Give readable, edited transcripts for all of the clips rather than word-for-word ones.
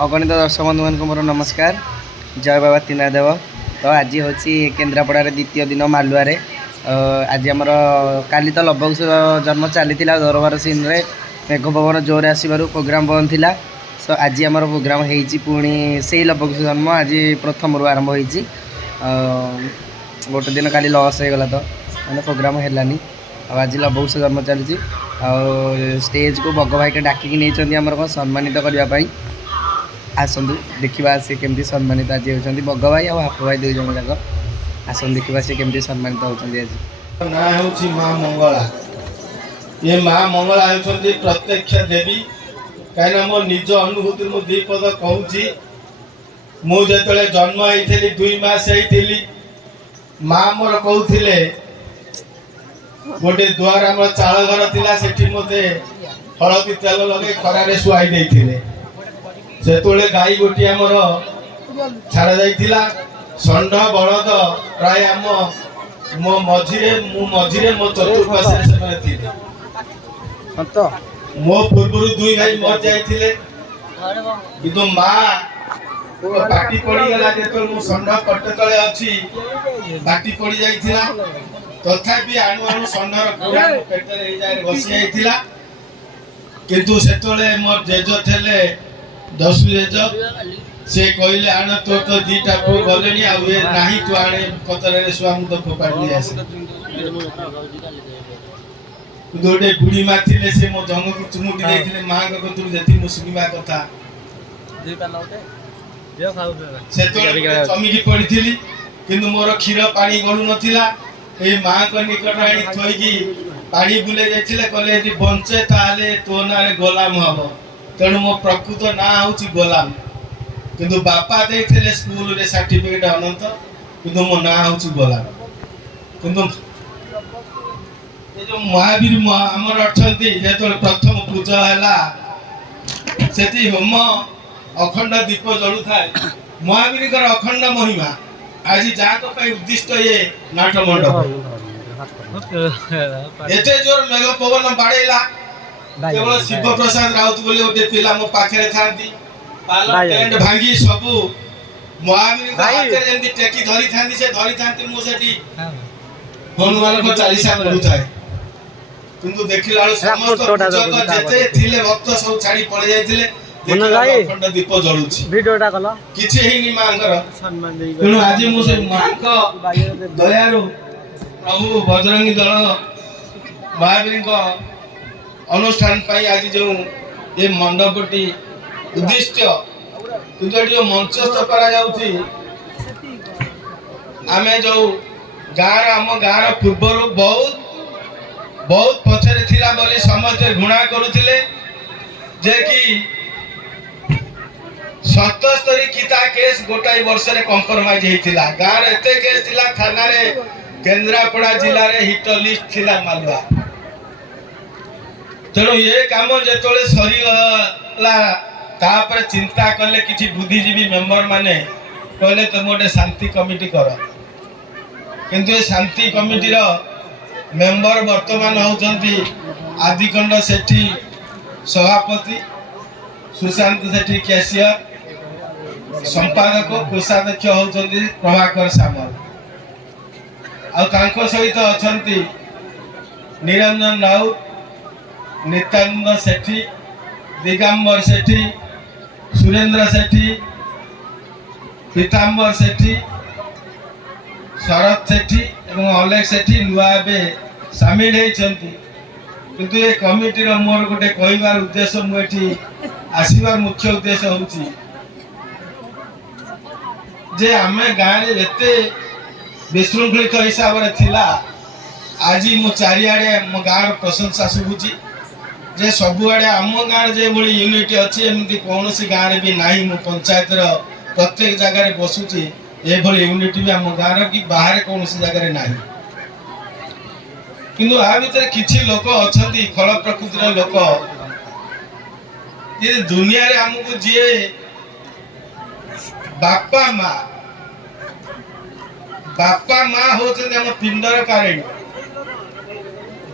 अगणित दर्शक बंधु मान मोर नमस्कार। जय बाबा त्रिनाथदेव। तो आज हूँ केन्द्रापड़ा द्वितीय दिन मालुआरे। आज आमर काली तो लबकुश जन्म चली दरबार सीन रे मेघ पवन जोर आसवर प्रोग्राम बंद था। सो आज आमर प्रोग्राम पुणी से लबकुश जन्म आज प्रथम रू आरंभ होती। गोटे दिन काली लस हो गला तो मैंने प्रोग्राम है। आज लबकुश जन्म चली स्टेज को बग भाई के डाकिकी नहीं आमर कौन सम्मानित करने आसतु देखा सी केमती सम्मानित आज होती बग भाई और हाफ भाई दुई जन जाक आसन देखा सी केमती सम्मानित होती। आज ना हूँ माँ मंगला। ये माँ मंगला होती प्रत्यक्ष देवी। कहीं मो निज अनुभूति मु दी पद कहूँ। मुझे जन्म होती 2 मास होती माँ मोर कहते गोटे दुआर आम चाल घर था से मत हलदी तेल लगे खरारे शुआई देते से गाई गोटी आमर छाड़ जाइला षंढ बलद प्राय आम मो मझिरे मो चतुर्पार्श्वे मो पूर्व 2 भाई मर जाते कि माँ बाटी पड़गला जो षंढ कट तले अच्छी बाटी पड़ जाइला तथापि आणु आणु षंढर पूरा पेटर बसी जाइला। किंतु से मोर जेज थे दसु जेज से कहले आण तो 2टा पु गले ना तू आने पतर शुआ मुझे फोपाड़ी आस गोटे बुढ़ी माँ थे से मो जंग को चुमुटी देते माँ कतरू जी शुणा कथा से चमिकी पड़ी किंतु मोर क्षीर पानी गलु नाला माँ को निकट आनी थोकी पानी बुले जाते कहले बंचे ताले तो ना गोलाम हम तेणु मो प्रकृत ना हूँ गोलाम। किंतु बापा देते स्कूल रे सर्टिफिकेट अनंत किंतु मो ना हूँ गोलाम। किंतु जो महावीर आमर अच्छा जो प्रथम पूजा है से होम अखंड दीप जलू था महावीर अखंड महिमा आज जहाँ उद्दिष्ट ये नाट मंडप एते जोर मेघ पवन बाड़ेला केवल शिव प्रसाद राउत बोले गोटे पिला मो पाखरे थांती पाला टेंट भांगी सबु महावीर को हाथे जेंती टेकी धरी थांती से धरी थांती मो सेठी हनुमान को 40 पड़ू थाए। किंतु देखिला समस्त पूजक जेते थिले भक्त सब छाड़ी पड़ जाइथिले अखंड दीप जलुछि वीडियोटा कल किछि हेनी मांगर सम्मान देई तेणु आज मो से मां को दयारु प्रभु बजरंगी दल महावीर को अनुष्ठान पाई आज जो ये मंडपटी उद्दिष्ट किंतु जो मंचस्थ करा जाउछि आमे जो गाँव आम गाँव पूर्वर बहुत पछरे थिला बोली समस्त घृणा करुथिले जे कि 77 किता केस गोटाई वर्ष रे कंप्रोमाइज हेतिला गाँव रे एते केस थिला थाना रे केन्द्रापड़ा जिला रे हिट लिस्ट थिला मालवा। तेणु ये काम जो सरीगला तापर चिंता कले किसी बुद्धिजीवी मेंबर माने कहले तुम गोटे शांति कमिटी कर। किंतु ये शांति कमिटी रो मेंबर वर्तमान होउचंती आदिकंड सेठी सभापति सुशांत सेठी कैशियर संपादक कोषाध्यक्ष होउचंती प्रभाकर सामल आ सहित अच्छा निरंजन राउत नित्यानंद सेठी दिगंबर सेठी सुरेंद्र सेठी पीताम्बर सेठी शरद सेठी और अलेख सेठी नुआ सामिल होती। किंतु ये कमिटी मोर गोटे कहबार उद्देश्य मुझे आसबार मुख्य उद्देश्य हूँ जे आम गाँव में एते विशृंखलित हिसाब से थिला आज मो चारिआडे मो गाँव प्रशंसा शुभुची जे सबुआडे आम गाँव जो भाई यूनिट अच्छी एमती कौन गाँव में भी ना मो पंचायत प्रत्येक जगह बसुची ये यूनिट भी आम गाँव कि बाहर कौन जगह ना। किंतु आ भीतर किछि लोक अच्छा खल प्रकृतिर लोक ये दुनिया रे हमको जी बापा माँ होचंती हम पिंडर कारण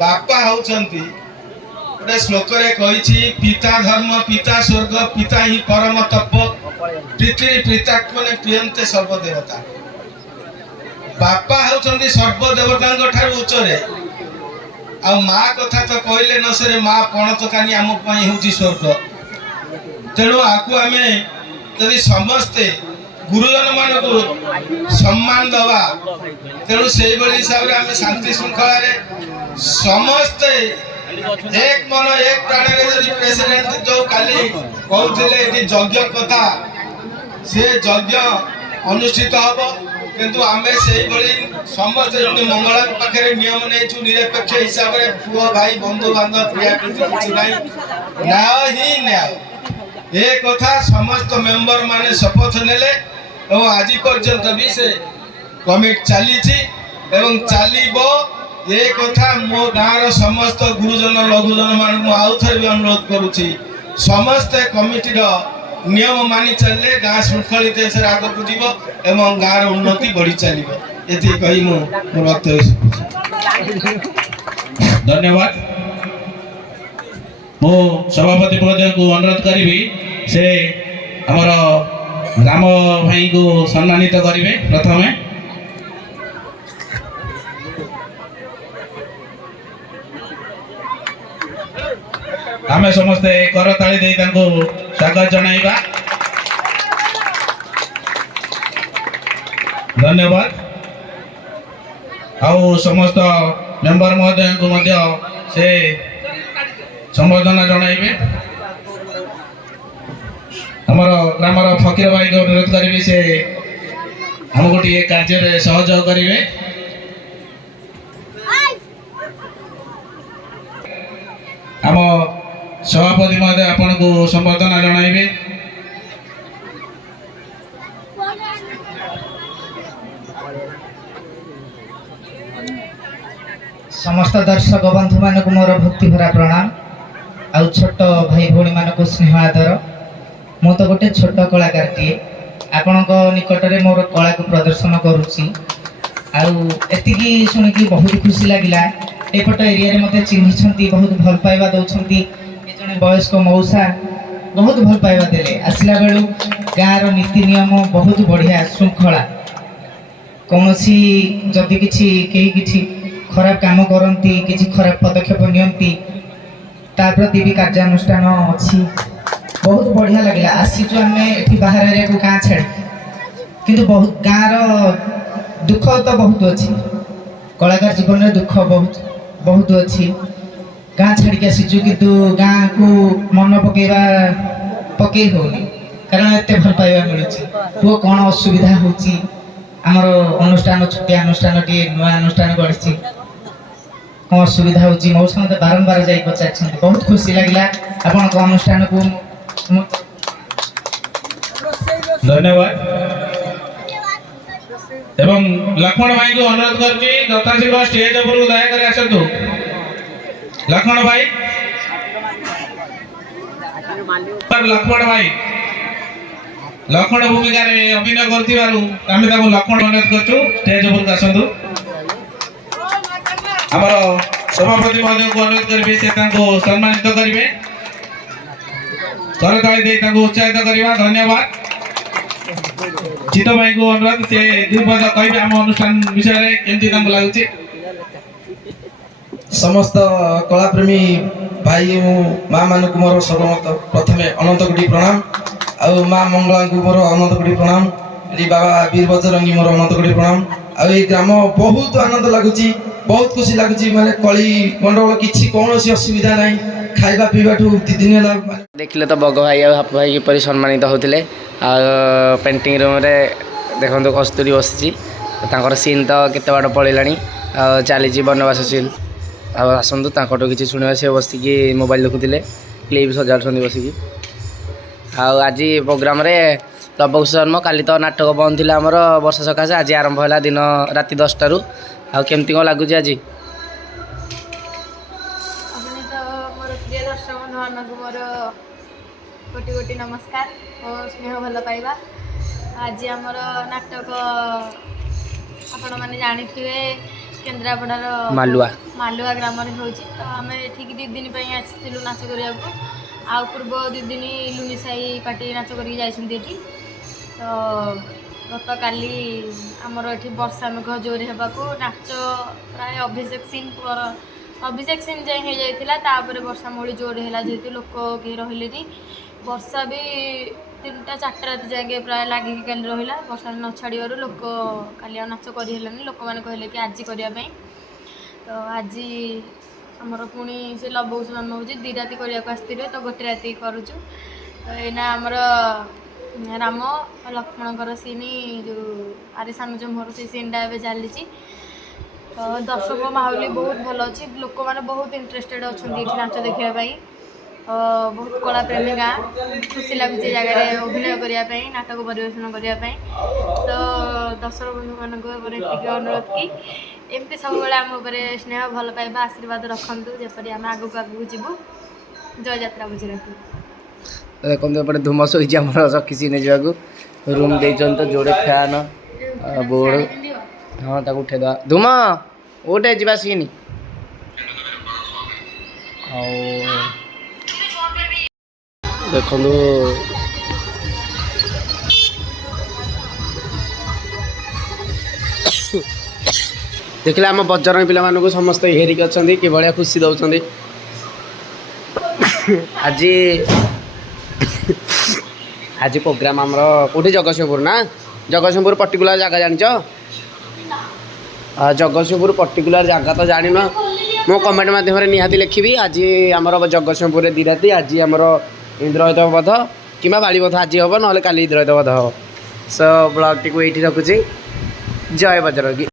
बापा होचंती गोटे श्लोक रे कहिछि पिता धर्म पिता स्वर्ग पिता ही परम तप पृथ्वी प्रीतात्मने प्रियन्ते सर्वदेवता बापा होउछन्ती सर्वदेवतांक ठारू उच्चरे आ माँ कथा तो कहले न सरे माँ पणतकानी आम पई होउची स्वर्ग तेणु आकु आमे यदि समस्ते गुरुजन मान को सम्मान दवा तेणु से हिसाब से आम शांति श्रृंखला समस्ते एक मन एक प्राण प्रेसिडेंट जो काली कहते यज्ञ कथा से यज्ञ अनुष्ठित हम किंतु आम से समस्त मंगला पाखे नियम नहीं निरपेक्ष हिसाब से पुओ भाई बंधु बांधव प्रिया किसी ना न्याय ही न्याय ए कथा समस्त मेंबर माने शपथ नेले और आज पर्यंत भी से कमिट चली चलो ये कथा मो गाँव समस्त गुरुजन लघुजन मान आउ थे भी अनुरोध करुच्ची समस्ते कमिटी नियम मानि चलले गाँ श्रृंखलित से आग को जीव एवं गाँव उन्नति बढ़ी चलो ये कही मोर वक्तव्य धन्यवाद मो सभापति महोदय को अनुरोध करी से आमर राम भाई को सम्मानित करेंगे प्रथमे आम समस्ते करताली दे स्वागत जनाइबा धन्यवाद आउ समस्त मेंबर महोदय को मध्य से संबर्धना जनाइबे हमर ग्रामर फकीर भाई को अनुरोध करी से हम गोटे कार्य सहयोग करेंगे आम सभापति महोदय आपन को संबर्धना जनाइबे समस्त दर्शक बंधु मान को मोर भक्ति भरा प्रणाम आउ छोट भाई भौणी मान को स्नेह आदर मु तो गोटे छोट कलाकार टीए आपण निकट में मोर कला को प्रदर्शन करुच्ची आती शुणिकी बहुत खुशी लगिला एपट एरिया मत चिन्ह बहुत भल पाइबा दौरान ये जड़े वयस्क मौसा बहुत भल पाइबा देले आसला बेलू गाँव नीति नियम बहुत बढ़िया श्रृंखला कौन जदि किसी खराब काम करती किसी खराब पदक्षेप नियंती ता प्रति भी कार्यानुष्ठान अच्छी बहुत बढ़िया लगे आसीचु आम ये बाहर एरिया को गाँ छाड़ किंतु बहुत गाँव दुख तो बहुत अच्छी कलाकार जीवन में दुख बहुत बहुत अच्छी गाँ छाड़ी आसीचु किंतु गाँ को मन पकेवा पकई होनी कारण एत भल पाइबा मिलूँ पुओ कौन असुविधा होची आमर अनुष्ठान छुट्टी अनुष्ठान टे नुआ अनुष्ठान गढ़ी कौन असुविधा होची मौसा मत बारंबार जाई पचार बहुत खुशी लगिला आपण को अनुष्ठान को धन्यवाद एवं लक्ष्मण भाई को अनुरोध करती यथाशीघ्र स्टेज उपरକୁ दयाकर आसतु लक्ष्मण भाई लक्ष्मण भूमिका अभिनय कर लक्ष्मण अनुरोध करछु स्टेज उपरକୁ आसतु आमर सभापति महोदय को अनुरोध करेंगे से सम्मानित करेंगे करताली दे उत्साहित करवा धन्यवाद चित्त भाई को अनुरोध से दुई पद कहे आम अनुष्ठान विषय केमती लगुच समस्त कलाप्रेमी भाई माँ मान को मोर सर्वमत प्रथमे अनंत कोटि प्रणाम आउ माँ मंगला को मोर अनंत कोटि प्रणाम ये बाबा वीर बजरंगी मोर अनंत कोटि प्रणाम आउ ये ग्राम बहुत आनंद लगुच बहुत खुशी लगुच माने कली मंडल किसी कौन असुविधा ना खाइबा पीवा दी दिन देखिले तो बग भाई और हाप भाई किपर सम्मानित होते पेंटिंग रूम रे देखो कस्तूरी बसी सीन तो केते बाट पड़ेला चली बनवास सीन आसतु कि शुणा सी बसिकी मोबाइल देखुले क्लिप सजाड़ बसिकी आज प्रोग्राम रे लबकुश जन्म काली तो नाटक बंद थी आमर वर्षा सकाशे आज आरंभ है दिन राति 10 टारू आमती कौन लगुच आज कोटि कोटि नमस्कार और स्नेह भल पाइबा आज आमर नाटक आपण मैंने जानी केन्द्रापड़ार मालुआ मालुआ ग्राम में हो तो आम ये 2 दिन आसलु नाच करने ଆଉ ପୂର୍ବ 2 ଦିନ ଲୁନି ସାହି ପାର୍ଟି ନାଚ କରିକି ଯାଇଛନ୍ତି ଏଠି। ତ ଗତକାଲି ଆମର ଏଠି ବର୍ଷା ମେଘ ଜୋରେ ହେବାକୁ ନାଚ ପ୍ରାୟ ଅଭିଷେକ ସିନ୍ ଯାଏଁ ହେଇଯାଇଥିଲା। ତାପରେ ବର୍ଷା ମଉଳି ଜୋରେ ହେଲା ଯେହେତୁ ଲୋକ କେହି ରହିଲେନି। ବର୍ଷା ବି 3ଟା 4ଟା ରାତି ଯାଏଁ ପ୍ରାୟ ଲାଗିକି କାଲି ରହିଲା। ବର୍ଷା ନ ଛାଡ଼ିବାରୁ ଲୋକ କାଲି ଆଉ ନାଚ କରି ହେଲାନି। ଲୋକମାନେ କହିଲେ କି ଆଜି କରିବା ପାଇଁ। ତ ଆଜି ଆମର ପୁଣି ସେ ଲବ ଉତ୍ସବ ହେଉଛି 2 ରାତି କରିବାକୁ ଆସିଥିଲେ, ତ 1 ରାତି କରୁଛୁ। ତ ଏଇନା ଆମର ରାମ ଲକ୍ଷ୍ମଣଙ୍କର ସିନ୍ ଯେଉଁ ଆରେ ସାନୁଜ ମୋର ସେଇ ସିନ୍ଟା ଏବେ ଚାଲିଛି। ତ ଦର୍ଶକ ମାହୋଲ ବି ବହୁତ ଭଲ ଅଛି। ଲୋକମାନେ ବହୁତ ଇଣ୍ଟରେଷ୍ଟେଡ୍ ଅଛନ୍ତି ଏଠି ନାଚ ଦେଖିବା ପାଇଁ। ବହୁତ କଳାପ୍ରେମୀ ଗାଁ, ଖୁସି ଲାଗୁଛି ଏ ଜାଗାରେ ଅଭିନୟ କରିବା ପାଇଁ, ନାଟକ ପରିବେଷଣ କରିବା ପାଇଁ। ତ ଦର୍ଶକ ବନ୍ଧୁମାନଙ୍କ ଉପରେ ଏତିକି ଅନୁରୋଧ କି ଏମିତି ସବୁବେଳେ ଆମ ଉପରେ ସ୍ନେହ ଭଲ ପାଇବା ଆଶୀର୍ବାଦ ରଖନ୍ତୁ, ଯେପରି ଆମେ ଆଗକୁ ଯିବୁ। ଜୟ ଯାତ୍ରା ବୁଝିରଖି। ଦେଖନ୍ତୁ ଏପଟେ ଧୁମ ଶୋଇଛି ଆମର ସଖୀ ସିନେ ଯିବାକୁ। ରୁମ୍ ଦେଇଛନ୍ତି ତ ଯୋଡ଼େ ଫ୍ୟାନ୍ ବୋର୍ଡ଼। ହଁ ତାକୁ ଉଠେଇଦେବା। ଧୁମ ଉଠେ ଯିବା ସିନି। ଆଉ ଦେଖନ୍ତୁ ଦେଖିଲେ ଆମ ବଜରଙ୍ଗ ପିଲାମାନଙ୍କୁ ସମସ୍ତେ ଘେରିକି ଅଛନ୍ତି, କିଭଳିଆ ଖୁସି ଦେଉଛନ୍ତି। ଆଜି ପ୍ରୋଗ୍ରାମ ଆମର କେଉଁଠି ଜଗତସିଂହପୁର ନା? ଜଗତସିଂହପୁର ପର୍ଟିକୁଲାର ଜାଗା ଜାଣିଛ? ଜଗତସିଂହପୁର ପର୍ଟିକୁଲାର ଜାଗା ତ ଜାଣିନ, ମୁଁ କମେଣ୍ଟ ମାଧ୍ୟମରେ ନିହାତି ଲେଖିବି। ଆଜି ଆମର ଜଗତସିଂହପୁରରେ 2 ରାତି। ଆଜି ଆମର ଇନ୍ଦ୍ରଜିତ ବଧ କିମ୍ବା ବାଳିବଧ ଆଜି ହେବ, ନହେଲେ କାଲି ଇନ୍ଦ୍ରଜିତ ବଧ ହେବ। ସୋ ବ୍ଲଗ୍ଟିକୁ ଏଇଠି ରଖୁଛି। ଜୟ ବଜରଙ୍ଗୀ।